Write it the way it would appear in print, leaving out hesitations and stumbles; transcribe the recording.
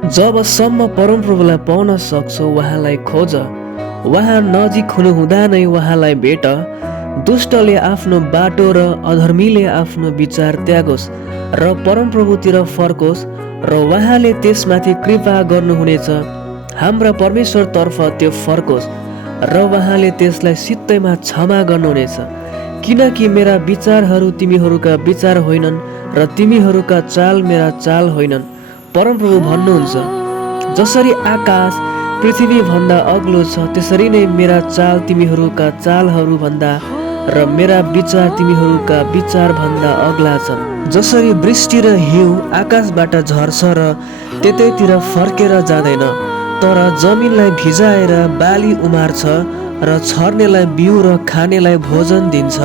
जबसम्म परमप्रभुलाई पाउन सक्छौ उहाँलाई खोज, उहाँ नजिक हुनुहुँदा नै उहाँलाई भेट। दुष्टले आफ्नो बाटो र अधर्मीले आफ्नो विचार त्यागोस् र परमप्रभुतिर फर्कोस् र उहाँले त्यसमाथि कृपा गर्नुहुनेछ। हाम्रा परमेश्वरतर्फ त्यो फर्कोस् र उहाँले त्यसलाई सित्तैमा क्षमा गर्नुहुनेछ। किनकि मेरा विचारहरू तिमीहरूका विचार होइनन् र तिमीहरूका चाल मेरा चाल होइनन्। परमप्रभु भन्नुहुन्छ, जसरी आकाश पृथ्वीभन्दा अग्लो छ त्यसरी नै मेरा चाल तिमीहरूका चालहरूभन्दा र मेरा विचार तिमीहरूका विचारभन्दा अग्ला छन्। जसरी वृष्टि र हिउँ आकाशबाट झर्छ र त्यतैतिर फर्केर जाँदैन, तर जमिनलाई भिजाएर बाली उमार्छ र छर्नेलाई बिउ र खानेलाई भोजन दिन्छ।